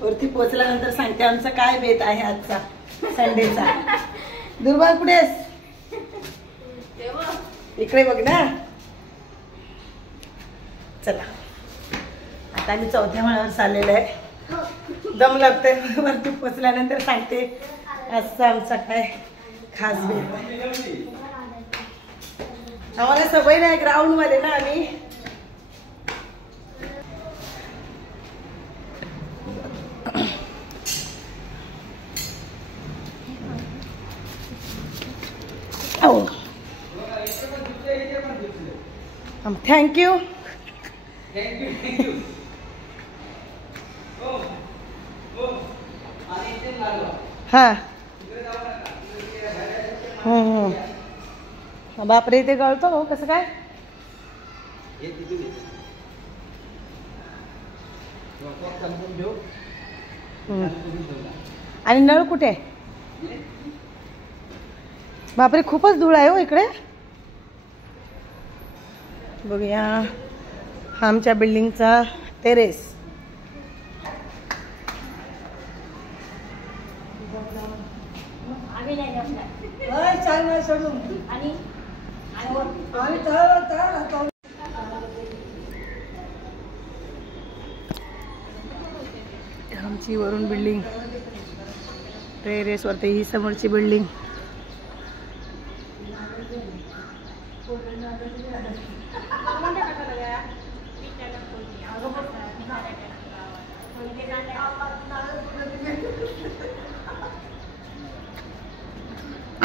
वरती पोहोचल्यानंतर सांगते आमचा काय बेत आहे आजचा संडेचा. दुर्बा कुठे आहेस? इकडे बघ ना. चला आता आम्ही 4थ्या माळ्यावर चाललेलो आहे. दम लागते. वरती पोहोचल्यानंतर सांगते आजचा आमचा काय खास बेत आहे. आम्हाला सवय नाही ग्राउंड मध्ये ना आम्ही. थँक्यू. हा बापरे ते गळतो हो. कसं काय? आणि नळ कुठे? बापरे खूपच धूळ आहे हो इकडे. बघूया आमच्या बिल्डिंगचा टेरेस. आमची वरून बिल्डिंग टेरेस वरती ही समोरची बिल्डिंग.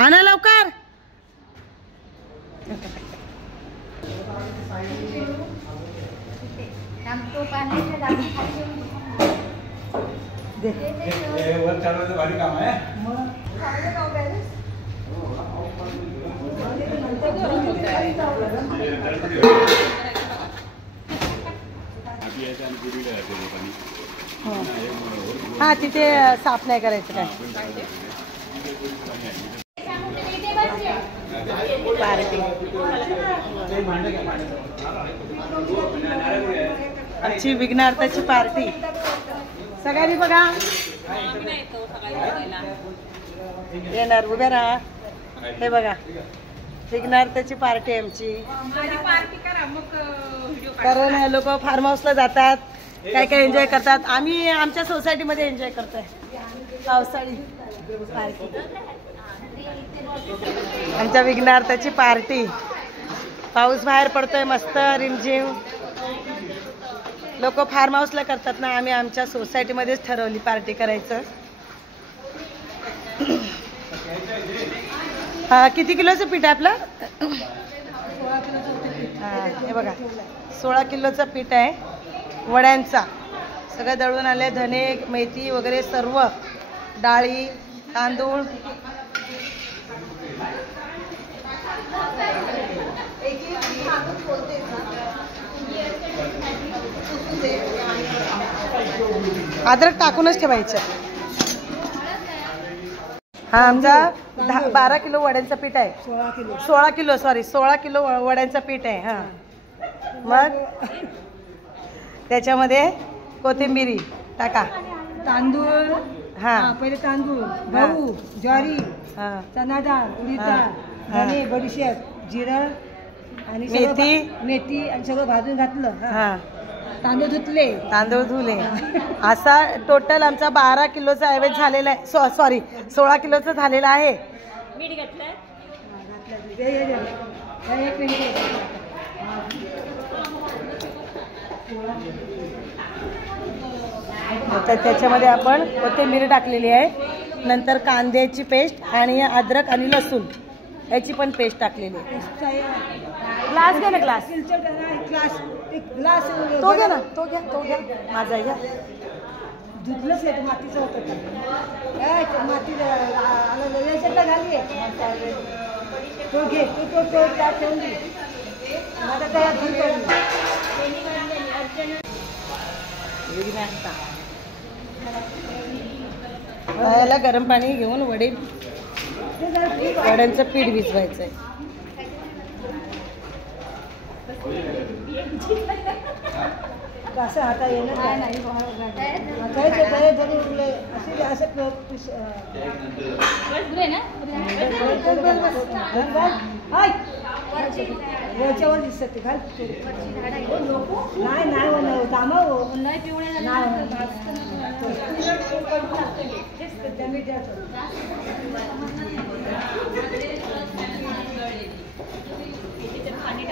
आणा लवकर. हा तिथे साफ नाही करायचं काय. पार्टी आमची विघ्नार्थाची पार्टी. सगळ्यांनी बघा येणार. उभ्या राहा. हे बघा विघ्नार्थाची पार्टी आहे आमची. कारण लोक फार्म हाऊसला जातात, काय काय एन्जॉय करतात. आम्ही आमच्या सोसायटीमध्ये एन्जॉय करतोय पावसाळी पार्टी. आमच्या विघ्नार्थाची पार्टी. पाऊस बाहेर पडतोय मस्त रिमझिम. लोक फार्म हाऊसला करतात ना, आम्ही आमच्या सोसायटीमध्येच ठरवली पार्टी करायचं. हा किती किलोचं पीठ आहे आपलं? हा हे बघा 16 किलोचं पीठ आहे वड्यांचा. सगळं दळून आले. धने मेथी वगैरे सर्व डाळी तांदूळ. अद्रक टाकूनच ठेवायचं. हा आमचा 12 किलो वड्यांचं पीठ आहे. 16 किलो वड्यांचं पीठ आहे. हा मग त्याच्यामध्ये कोथिंबिरी टाका. तांदूळ हा पहिले तांदूळ, गहू, ज्वारी, चना डाळ, उडीद डाळ, धने, बडीशेप, जिरं आणि मेथी आणि सगळं भाजून घातलं. हा तांदूळ धुतले. असा टोटल आमचा 12 किलोचा ऐवज झालेला आहे. सॉरी 16 किलोचा झालेला आहे. मीठ घातलं. तर त्याच्यामध्ये आपण कोथिंबीर टाकलेली आहे. नंतर कांद्याची पेस्ट आणि अद्रक आणि लसूण याची पण पेस्ट टाकलेली आहे. ग्लास घ्या ना. ग्लास तो घ्या ना. तो घ्या माझा घ्या. धुतलंच आहे मातीचं होतं. माती घाली तो घे. तो ठेवून दे. माझा तयार याला गरम पाणी घेऊन वड्यांचं पीठ भिजवायचंय. असं आता येणार नाही. जरी उरले असे असे याच्यावर दिसत ते घाल नाही नाही थांबव नाही पिवळ्या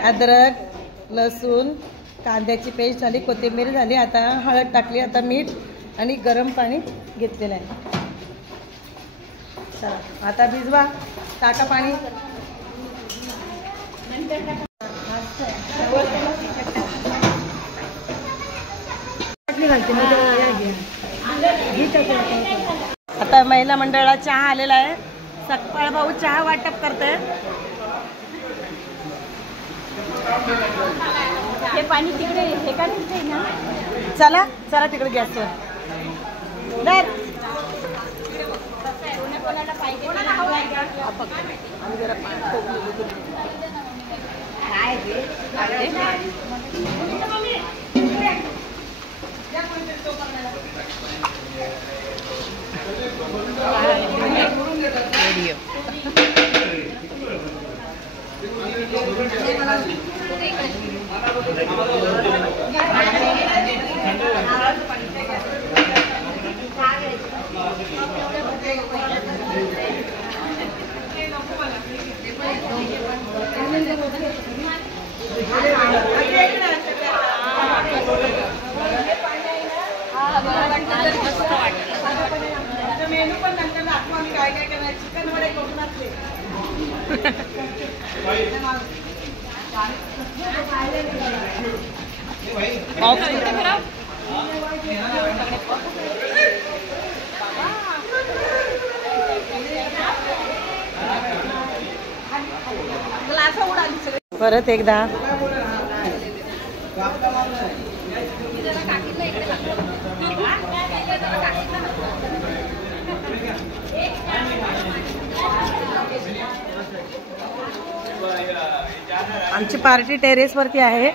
अद्रक लसूण कांद्याची पेस्ट झाली, कोथिंबीर झाली, आता हळद टाकली, आता मीठ आणि गरम पाणी घेतलेलं आहे. चला आता भिजवा, टाका पाणी. आता महिला मंडळाला चहा आलेला आहे. सकपाळ भाऊ चहा वाटप करते. हे पाणी तिकडे हे का ना. चला चला तिकडे गॅसवर. मेनू पण नंतर दाखवू आम्ही काय काय करणार. चिकन वडे कोकणातले. परत एकदा आमची पार्टी टेरेस वरती आहे.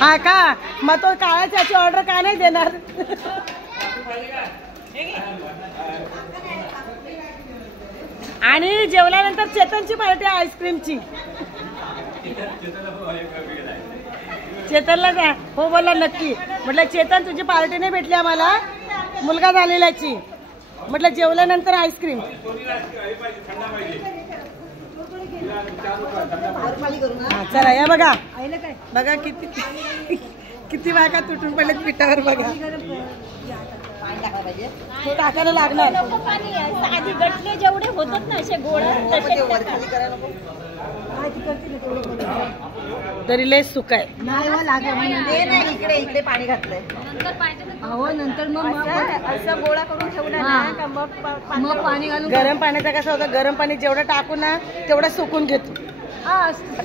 हा का, मग तो काळा चहाची ऑर्डर का नाही देणार. आणि जेवल्यानंतर चेतनची पार्टी आहे आईस्क्रीमची. चेतनला जा हो बोला नक्की. म्हटलं चेतन तुझी पार्टी नाही भेटली आम्हाला, मुलगा झालेल्याची. म्हटलं जेवल्यानंतर आईस्क्रीम. चला या बघा बघा किती किती बायका तुटून पडलेत पिठावर बघा. ते टाकायला लागणार. आधी गटले जेवढे होतात ना असे गोळ तरी लय सुक आहे. इकडे इकडे पाणी घातलंय. नंतर मग असं गोळा करून ठेवला ना मग पाणी घालून. गरम पाण्याचा कसं होतं, गरम पाणी जेवढं टाकू ना तेवढं सुकून घेतो.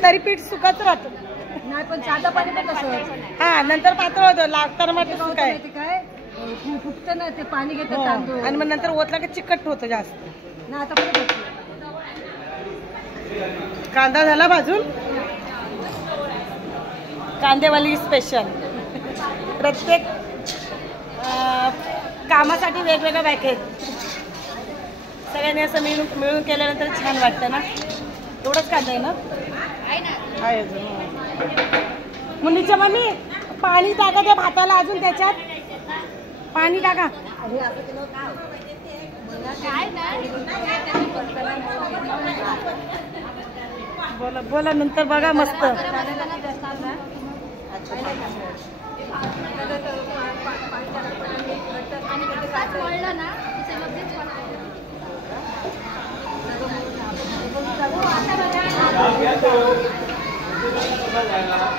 तरी पीठ सुकत राहतो. नाही पण साधं पाणी पण कसं हा नंतर पातळ होतं. लागताना मग काय फुटतं ना ते पाणी घेतं तांदूळ. आणि मग नंतर ओतला की चिकट होतं जास्त ना. आता कांदा झाला भाजून. कांदेवाली स्पेशल. प्रत्येक कामासाठी वेगवेगळ्या बॅग आहेत. सगळ्यांनी असं मिळून केल्यानंतर छान वाटतं ना. एवढंच कांदा आहे ना. आहे अजून. मुलीच्या मम्मी पाणी टाका त्या भाताला, अजून त्याच्यात पाणी टाका. बोला बोला नंतर बघा मस्त.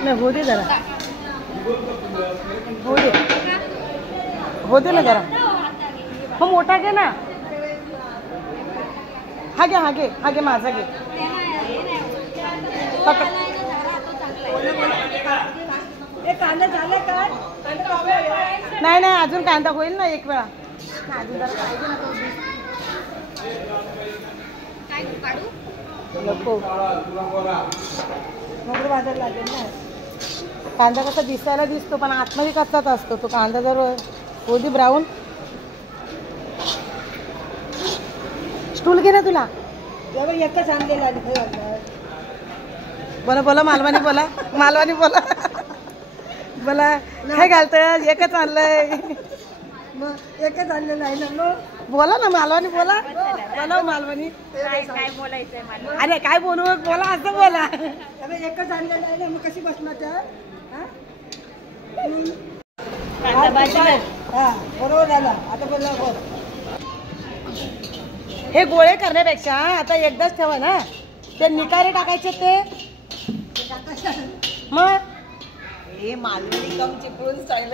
नाही हो दे जरा, हो दे ना जरा. हो मोठा घे ना. हा घे हा घे हा घे माझा घे. कांदा झाला का. नाही नाही अजून कांदा होईल ना एक वेळा. नको. मग बाजार लागेल ना. कांदा कसा दिसायला दिसतो पण आतमध्ये कच्चाच असतो तो कांदा. जर होती ब्राऊन. स्टूल घे ना तुला. एकच आणलेला आहे. बोला बोला मालवणी बोला. मालवणी बोला. बोला काय घालतं. एकच आणलंय. मग एकच आणलेलं आहे ना. मग बोला ना मालवणी बोला. बोला मालवणी. काय बोलायचंय मला. अरे काय बोलू बोला असं बोला. एकच आणलेलं आहे ना. मग कशी बसणार त्या. बरोबर झालं. आता बोलला बोल. हे गोळे करण्यापेक्षा आता एकदाच ठेवा ना. ते निकारे टाकायचे ते मग हे मालवणी कम चिपळून स्टाईल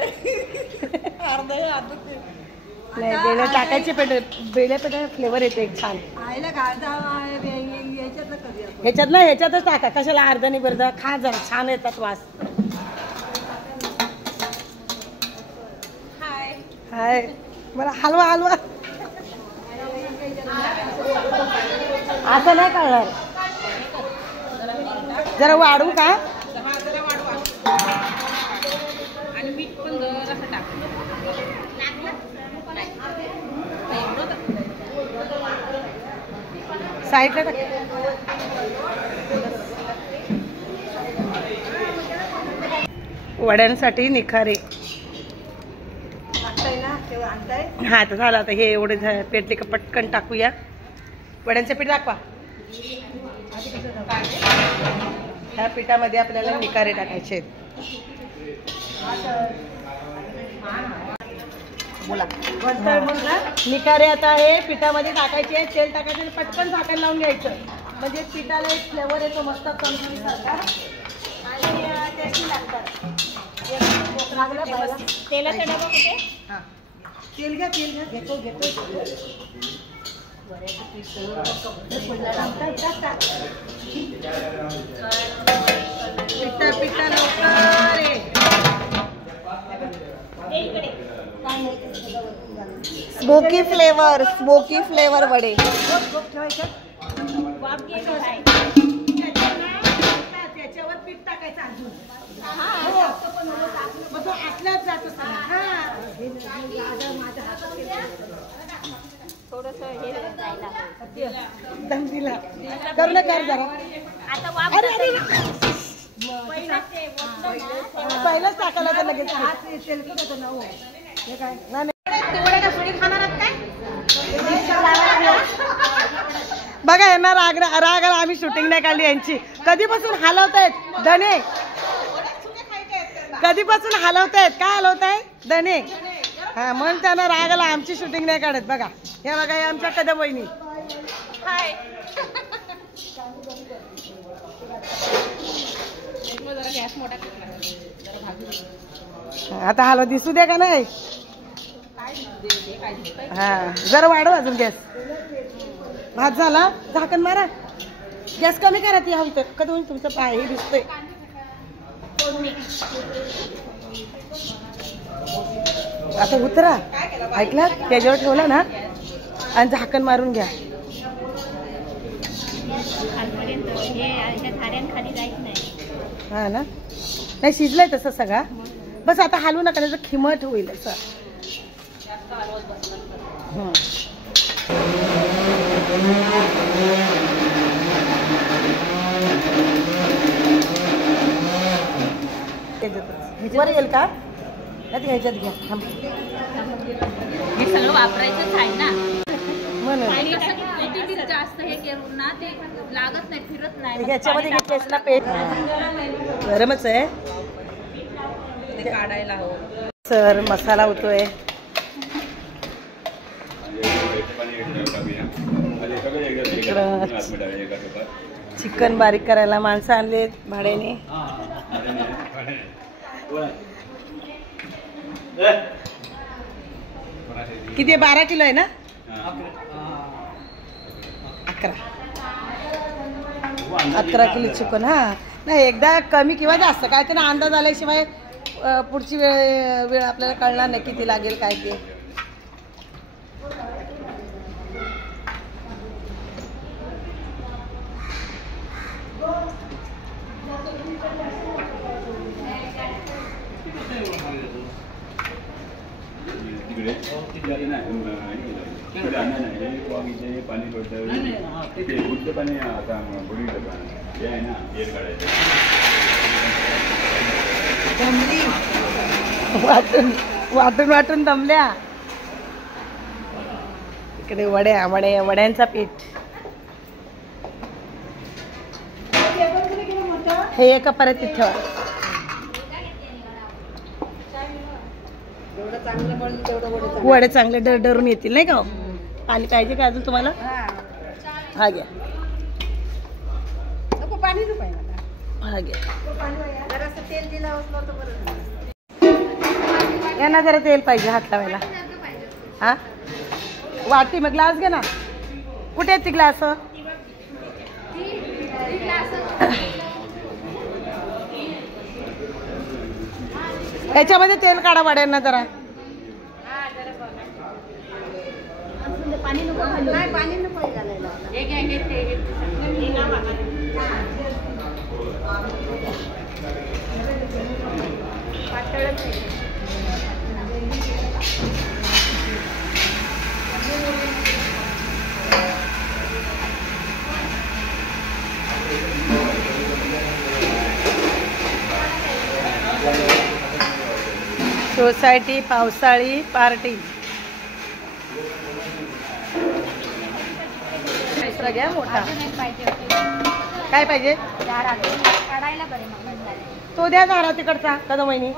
नाही बेले टाकायचे बेले पेठे फ्लेवर येते एक छान. आईला याच्यातलं करूया. ह्याच्यात ना ह्याच्यातच टाका. कशाला अर्धनी बर्धा खा जरा छान येतात वास. हाय बरं हलवा हलवा. असं नाही कळणार. जरा वाढू का. आणि मीठ पण जरासं टाक. साईडला टाक. वड्यांसाठी निखारे. हा तर झालं. आता हे एवढे पेटले का पटकन टाकूया. वड्यांचं पीठ दाखवा. ह्या पिठामध्ये आपल्याला निखारे टाकायचे आहेत. बोला निखारे आता हे पिठामध्ये टाकायचे. तेल टाकायचे आणि पटकन झाकण लावून घ्यायचं. म्हणजे पिठाला एक फ्लेवर येतो मस्त तंदुरीसारखा आणि टेस्टी लागतात. तेलाचा डबा कुठे. हां तेल घ्या. तेल घ्या. घेतो पिठा लवकर स्मोकी फ्लेवर वडे. त्याच्यावर पीठ टाकायचं अजून. मग तो आतल्याच जातो. थोडस हे जायला. दम दिला. कर ना कर जरा. आता वाफ. अरे अरे पहिलंच टाकायला तर लगेच. हे काय बघा यांना राग आला. आम्ही शूटिंग नाही काढली यांची. कधीपासून हलवतायत धने. कधीपासून हलवतायत. काय हलवताय धने. हा म्हणून त्यांना राग आला. आमची शूटिंग नाही काढत. बघा हे बघा हे आमच्या कदम वहिनी. हाय. आता हलवा दिसू दे का नाही. हा जरा वाढव अजून गॅस. भात झाला. झाकण मारा. गॅस कमी करा. ती हवं तर कधी तुमचं पाय हे दिसतंय. आता उतरा. ऐकला त्याच्यावर ठेवला ना आणि झाकण मारून घ्या. हा ना नाही शिजलंय तसं सगळा. बस आता हलवू नका त्याचं खिमट होईल असं. वर येईल का. ह्याच्यात घ्या. हे सगळं वापरायचंच आहे ना. म्हणून जास्त हे करून ना ते लागत नाही. फिरत नाही. ह्याच्यामध्ये घेतलेस ना पेट गरमच आहे. काढायला हवं. सर मसाला होतोय. चिकन बारीक करायला माणसं आणलेत भाड्याने. किती 12 किलो आहे ना. 11 किलो चिकन. हा नाही एकदा कमी किंवा जास्त काय त्यांना अंदाज आल्याशिवाय पुढची वेळ आपल्याला कळणार नाही किती लागेल काय ते. पाणी पडतं पाणी आता बुडीचं पाणी हे आहे ना एअर काढायचं वाटून वाटून वाटून दमल्या. इकडे वड्यांचा पीठ. हे एका परत ठेवा. वडे चांगले डरून येतील नाही का. पाणी पाहिजे का अजून तुम्हाला. हा घ्या हा घ्या. यांना जरा तेल पाहिजे हात लावायला. हा वाटी मग ग्लास घे ना. कुठे आहेत ती ग्लास. याच्यामध्ये तेल काढा वड्यांना जरा. सोसायटी पावसाळी पार्टी. दुसरा घ्या मोठा. काय पाहिजे तो द्या झाला तिकडचा कदा महिनी.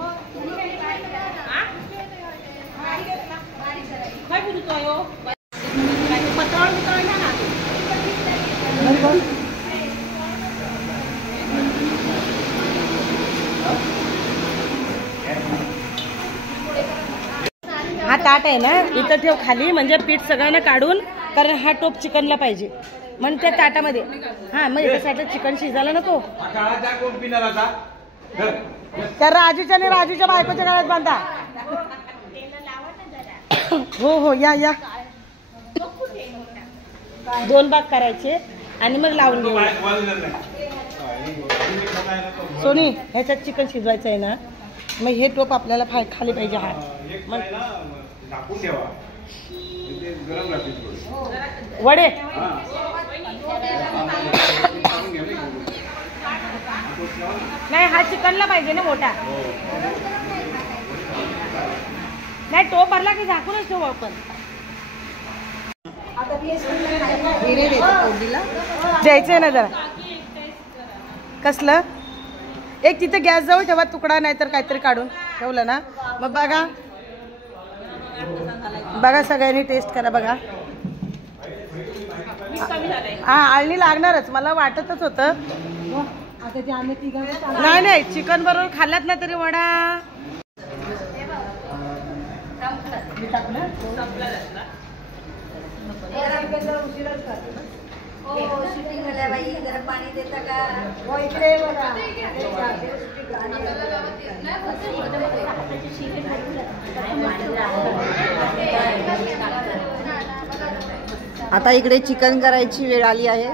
हा ताट आहे ना इथं ठेव खाली म्हणजे पीठ सगळ्यांना काढून. कारण हा टोप चिकनला पाहिजे म्हणून त्या ताटामध्ये. हा मग एका साईडला चिकन शिजायला नको. त्या राजूच्या आणि राजूच्या बायकोच्या गळ्यात बांधा. हो हो या या. 2 भाग करायचे आणि मग लावून घे. सोनी ह्याच्यात चिकन शिजवायचं आहे ना. मग हे टोप आपल्याला खाली पाहिजे. हा मग वडे नाही हा चिकनला पाहिजे ना मोठा. नाही टोप भरला की झाकूनच ठेवू आपण. द्यायचंय ना जरा. कसलं एक तिथे गॅस जवळ ठेवा तुकडा नाही तर काहीतरी काढून ठेवलं ना. मग बघा बघा सगळ्यांनी टेस्ट करा बघा. हा आळणी लागणारच मला वाटतच होतं. नाही नाही चिकन बरोबर खाल्लात ना तरी वडा. आता इकडे चिकन करायची वेळ आली आहे.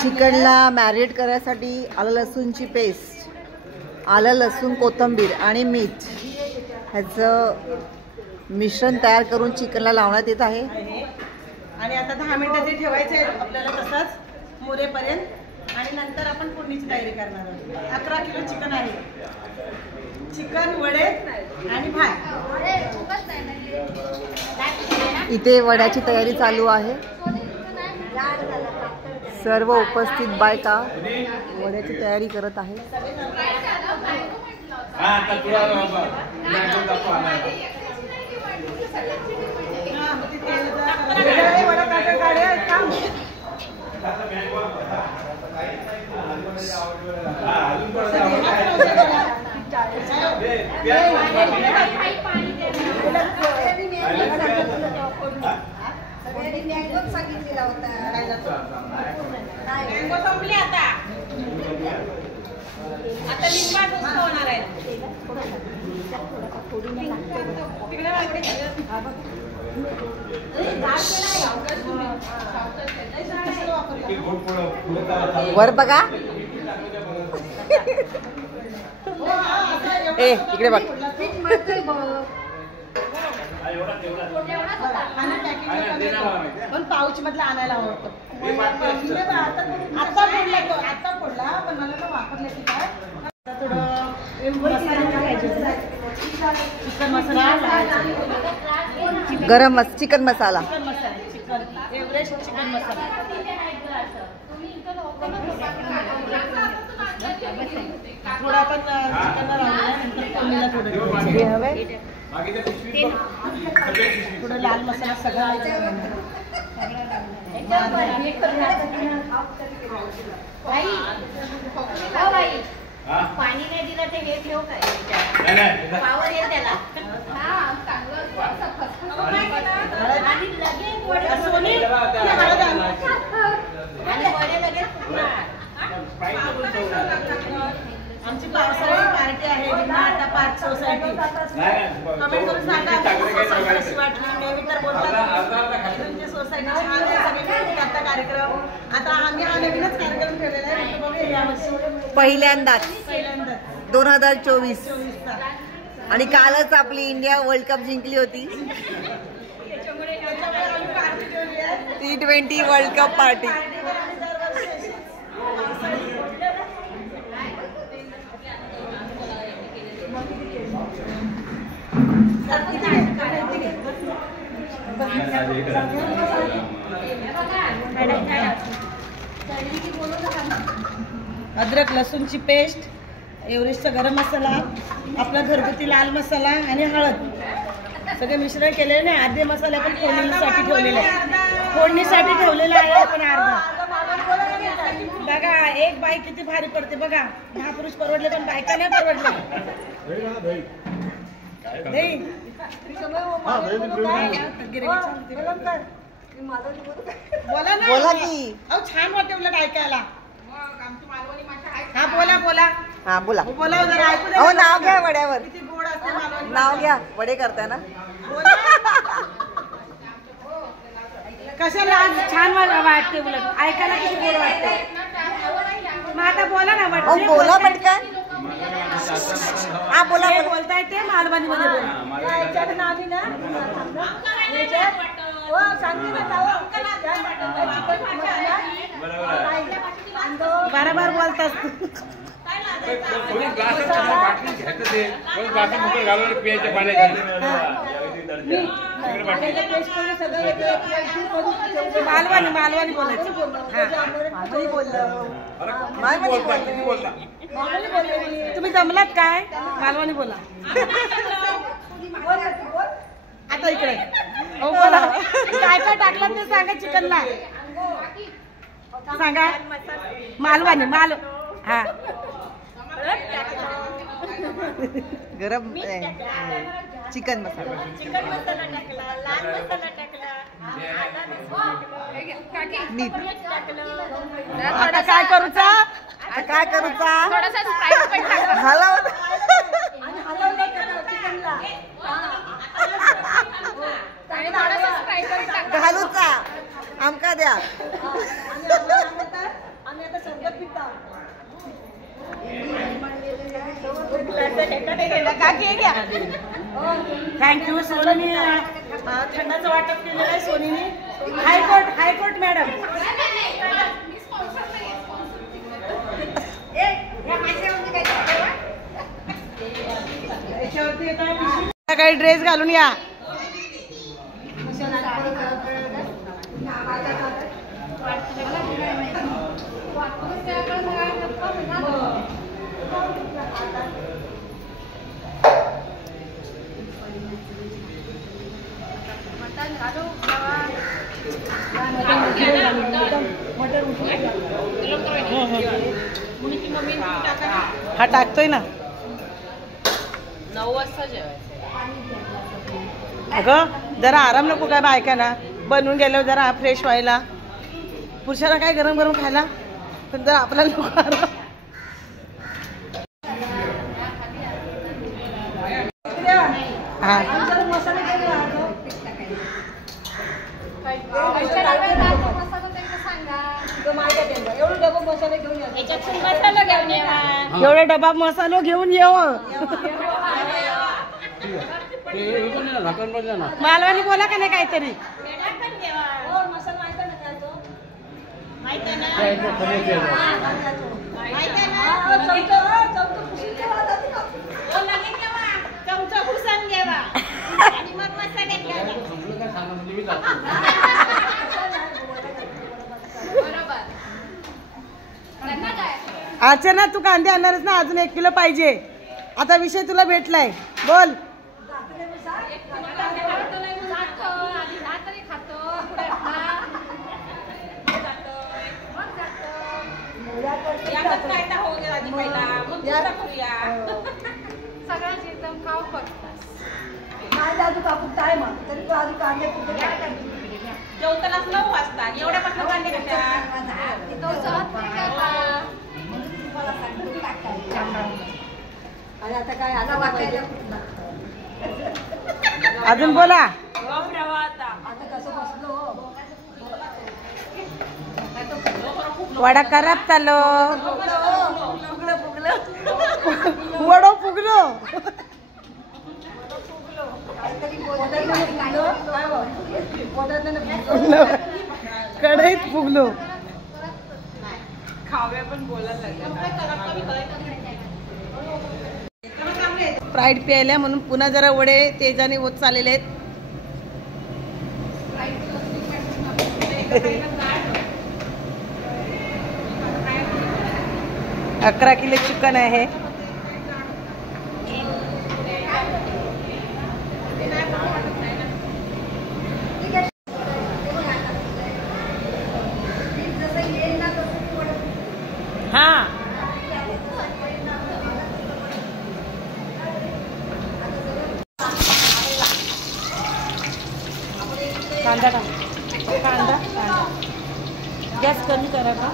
चिकनला मॅरिनेट करण्यासाठी आलं लसूणची पेस्ट, आलं लसूण कोथिंबीर आणि मीठ ह्याचं मिश्रण तयार करून चिकनला लावण्यात येत आहे. आणि आता 10 मिनिटं ते ठेवायचं आहे आपल्याला तसाच मोरेपर्यंत. आणि नंतर आपण फोडणीची तयारी करणार आहोत. 11 किलो चिकन आहे. चिकन वडे आणि भात. इथे वड्याची तयारी चालू आहे. सर्व उपस्थित बायका वड्याची तयारी करत आहे. वर बघा. ए इकडे बघ. पण पाऊच मधला आणायला आवडतो. आता फोडला पण मला तर वापरले की काय थोडं चिकन मसाला, गरम चिकन मसाला, चिकन एव्हरेस्ट चिकन मसाला. थोडा पण चिकन हवे, थोडं लाल मसाला सगळा. पाणी नाही दिलं ते हे ठेव काय पावर येईल त्याला. आणि लगेच वडे लगेच आमची पावसाळ्याची पार्टी आहे आता पार्क सोसायटी. कमेंट करून सांगा कशी वाटली. नेहमी तर बोलतात तुमची सोसायटी छान आहे, सगळे आता कार्यक्रम. आता आम्ही हा नवीनच कार्यक्रम ठेवलेला आहे, बघूया यावर्षी पहिल्यांदाच 2024. 24चा. आणि कालच आपली इंडिया वर्ल्ड कप जिंकली होती. त्याच्यामुळे आम्ही पार्टी ठेवली आहे. T20 world cup party. अद्रक लसूणची पेस्ट, एव्हरेस्टचा गरम मसाला, आपला घरगुती लाल मसाला आणि हळद सगळे मिश्रण केलेले नाही. अर्धे मसाले पण फोडणीसाठी ठेवलेले आहे. फोडणीसाठी ठेवलेला आहे आपण अर्धा. बघा एक बाई किती भारी पडते बघा. महापुरुष परवडले पण बायका नाही परवडले. बोला ना, बोला की. अहो छान वाटते उलट ऐकायला. हा बोला बोला. हा बोला. बोला जरा ऐकू दे. अहो नाव घ्या वड्यावर. किती गोड असते मालवणी. नाव घ्या. वडे करताय ना. कशाला आज छान वाटते उलट ऐकायला किती गोड वाटते. मग आता बोला ना. अहो बोला पटकन. हा बोला. बोलताय ते मालवणी मध्ये बोला. बरोबर बोलतात. मालवणी मालवणी बोलायचं. तुम्ही जमलात काय. मालवणी बोला आता इकडे. हो बोला. काय काय टाकलं ते सांगा. चिकनला सांगा. मालवणी हा गरम चिकन मसाला. मीठ. आता काय करूचा. काय करूचा. घालूचा. आमका द्या. थँक्यू. सोनीने थंडाचं वाटप केलेलं आहे. सोनीने हायकोर्ट मॅडम. काही ड्रेस घालून या. हा टाकतोय ना. 9 वाजता जेवायचं. अगं जरा आराम नको काय बायका ना. बनवून गेल्यावर जरा फ्रेश व्हायला. पुरुषाला काय गरम गरम खायला पण जरा आपल्याला नको आराम. हा एवढा डबा मसाला घेऊन येऊ. मालवानी बोला का नाही काहीतरी. अर्चना तू कांदे आणणारच ना, अजून 1 किलो पाहिजे. आता विषय तुला भेटलाय, बोल. जेवतानाच 9 वाजता एवढ्या पटकन कांदे कशा. आता काय आता वाचायला अजून बोला. आता कसं बसलो वडा खराब चाललो. वडो फुगलो. कढईत फुगलो. स्प्राईट प्यायला म्हणून पुन्हा जरा वडे तेजाने होत चाललेले आहेत. 11 किलो चिकन आहे. हा कांदा टाक. कांदा गॅस कमी करा का.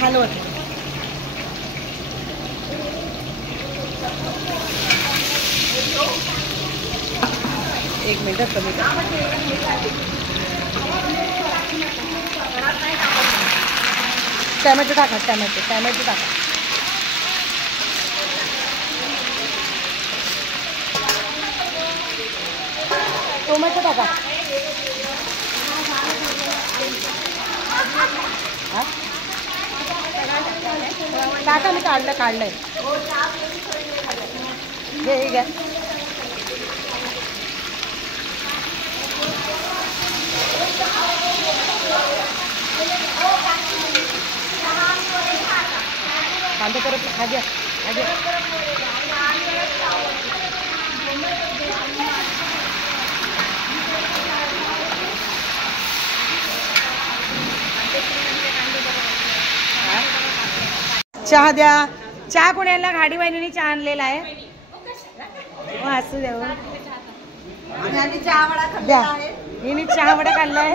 हलवत 1 मिनिट कमी करा. टॅमॅटो टाका. टॅमॅटो टाका. टोमॅटो टाका. टाका. मी काढलंय. हे घ्या. कांदा परत घ्या. चहा द्या. चहा कोणाला गाडी वाहिनीने चहा आणलेला आहे. असू द्या. चहा वडा द्या. हिने चहा वडा काढलाय.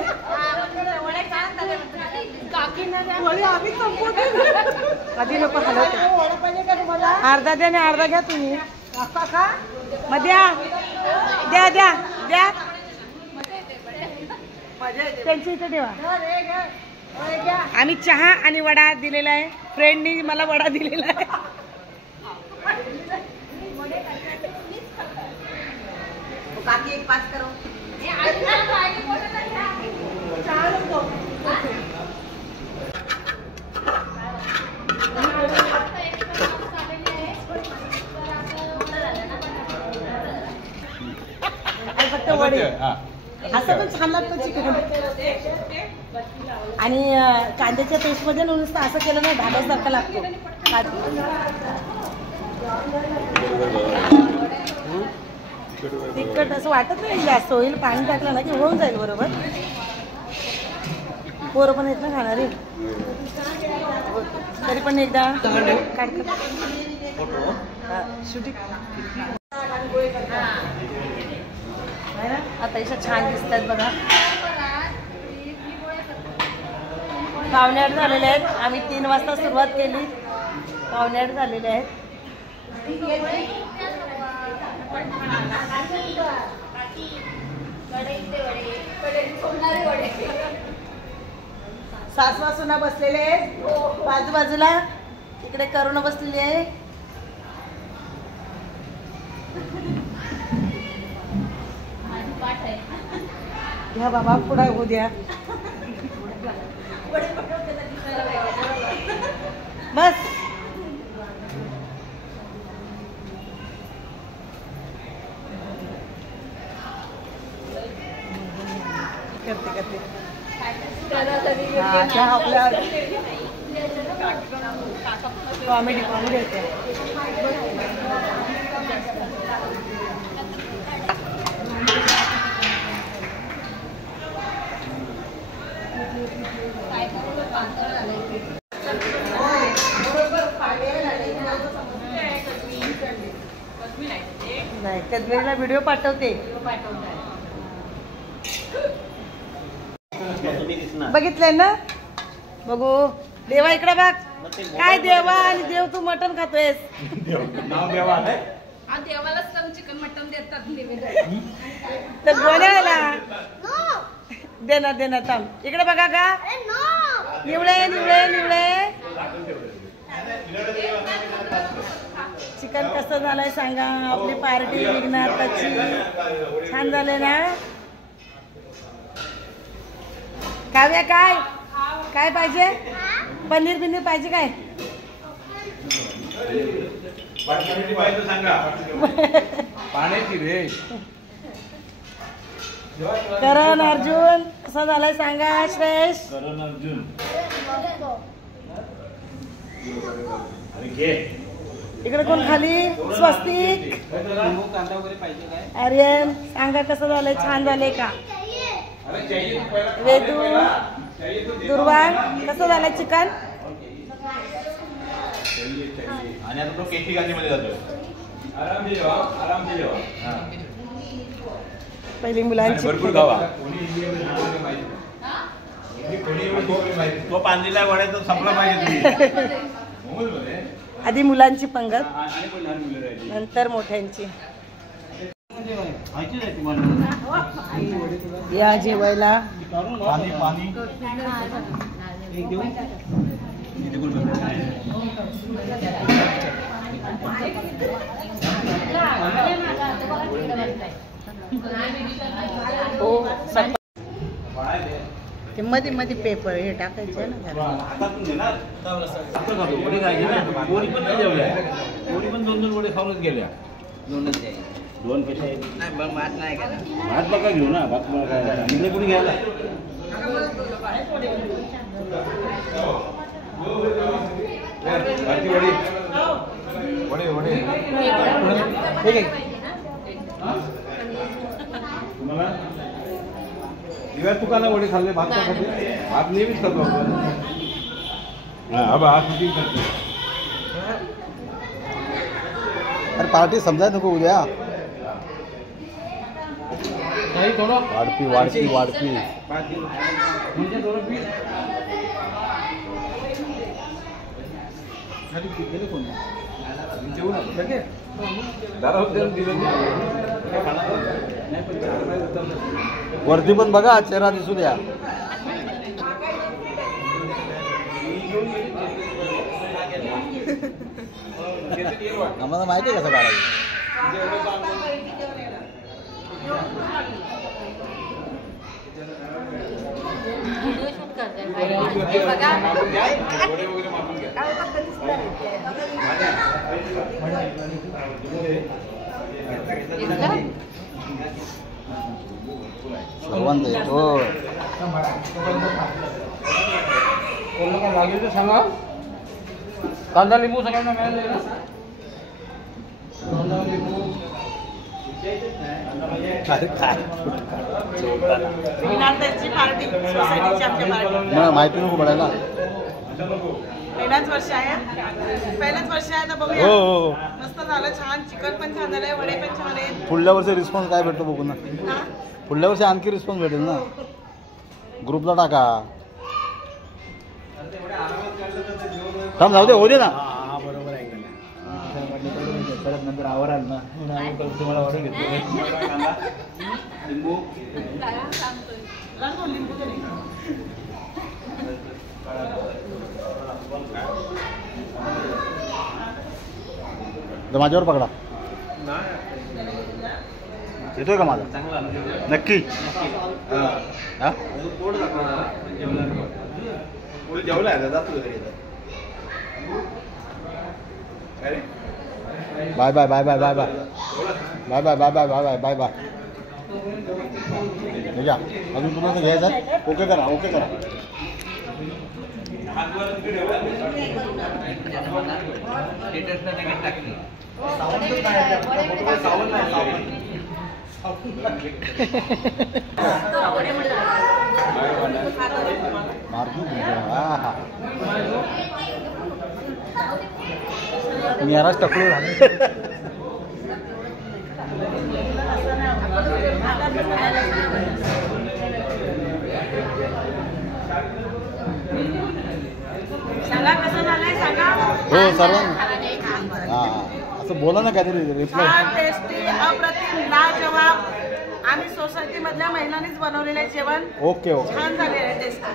आधी लोक हलवते. अर्धा द्या आणि अर्धा घ्या तुम्ही. मग द्या. त्यांच्या इथे ठेवा. आम्ही चहा आणि वडा दिलेला आहे. फ्रेंडनी मला वडा दिलेला आहे. काकी एक पास करो. फक्त वडे असं पण छान लागतं चिकन. आणि कांद्याच्या पेस्ट मध्ये नुसतं असं केलं ना धाब्यासारखं लागतो. तिखट असं वाटत नाही जास्त होईल. पाणी टाकलं ना की होऊन जाईल बरोबर. पोरं पण येत ना खाणारी. तरी पण एकदा शूटिंग आता इशा छान दिसतात बघा. 7:45 झालेले आहेत. आम्ही 3 वाजता सुरुवात केली. 7:45 झालेले आहेत. सासवा सुना बसलेले आहेत बाजूबाजूला. इकडे करुणा बसलेली आहे. घ्या बाबा पुढे होऊ द्या. बस करते आपल्या कॉमेडी होते. नाही कधीला व्हिडिओ पाठवते. बघितलंय ना. बघू देवा इकडे बघ. काय देवा आणि देव तू मटण खातोयस. चिकन मटन देतात तर गोण्याला देणार थांब. इकडे बघा का निवळे निवळे निवळे. चिकन कसं झालंय सांगा. आपली पार्टी विघ्नार्थाची छान झाले ना. काव्या काय काय पाहिजे. पनीर बिनीर पाहिजे काय. पाण्याची रे. करण अर्जुन कसं झालंय सांगा. श्रेयश करण अर्जुन घे. इकडे कोण खाली. स्वस्तिक आर्यन सांगा कसं झालंय. छान झालंय का. वेदू दुर्वान कसं झालंय चिकन. आणि आता तो केटी गाडीमध्ये जातो. आराम पहिली मुलांची भरपूर गावा. तो पांढरीला वड्याचा संपला पाहिजे. आधी मुलांची पंगत नंतर मोठ्यांची. या जेवायला पाणी ते मध्ये मध्ये पेपर हे टाकायचं ना. कोणी पण दोन वडे खाऊनच गेल्या. दोन पैसे भात बघा घेऊ ना. भात इकडे कोणी घ्यायला. वडे वडे तुम्हाला दिव्या तुकाला वडे खाल्ले. भात का खाते. भात नेहमीच खातो आपण. आज शूटिंग करते. अरे पार्टी समजाय नको उद्या. वाढपी वाढपी वाढपी. वरती पण बघा चेहरा दिसू द्या. आम्हाला माहिती आहे कसं काढायचं. सर्वांना येतो. सांगा. कांदा लिंबू सगळ्यांना मिळाले. माहिती नको पडायला. पहिलाच वर्ष आहे. पहिलाच वर्ष आहे तर बघूया. हो मस्त झालं. छान चिकन पण छान झालंय. वडे पण छान आहेत. पुढल्या वर्षी रिस्पॉन्स काय भेटतो बघू ना. पुढल्या वर्षी आणखी रिस्पॉन्स भेटेल ना. ग्रुपला टाका. थांब जाऊ दे. होऊ दे ना. बरोबर आहे. परत नंतर आवराल ना. तुम्हाला ऑर्डर घेतो. लिंबू माझ्यावर पकडा. येतोय का माझा? नक्की. Bye bye bye bye bye bye bye bye bye bye bye bye bye. घ्या अजून तुम्हाला घ्यायचं. ओके करा, ओके करा. मी याराच टकलो झाले. हो सर्व. हां असं बोला ना काहीतरी रिप्लाय. टेस्टी अप्रतिम लाजवाब. आम्ही सोसायटी मधल्या महिलांनीच बनवलेलं जेवण. Okay okay. छान झाले आहे टेस्टी.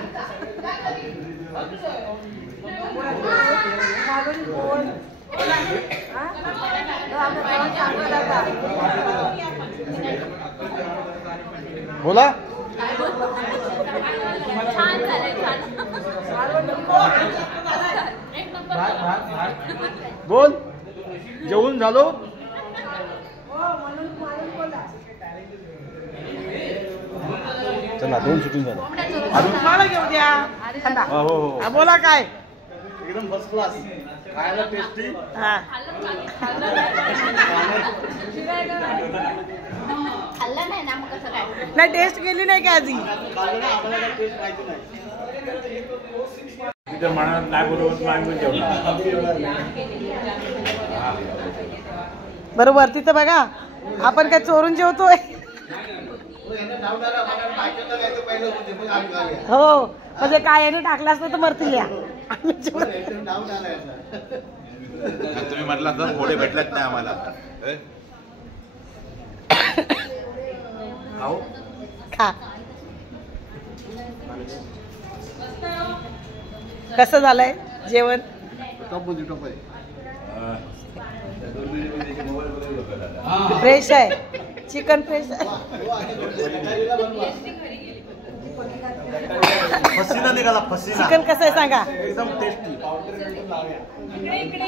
बोला. बोल. जेवून झालो. चला 2 शूटिंग झालं. मला घेऊ द्या. हो हो. बोला काय. एकदम फर्स्ट क्लास. खायला टेस्टी. हा खाल्लं नाही ना मग कसं काय. नाही टेस्ट केली नाही का आधी. बरोबर. तिथं बघा आपण काय चोरून जेवतोय. हो म्हणजे काय याने टाकला असतं तर मरतील या. तुम्ही म्हटला तर थोडे भेटलात नाही आम्हाला. खा. कसं झालंय जेवण? फ्रेश आहे. चिकन फ्रेश आहे. फसीना निघाला. फसीना. चिकन कसं आहे सांगा. एकदम टेस्टी. इकडे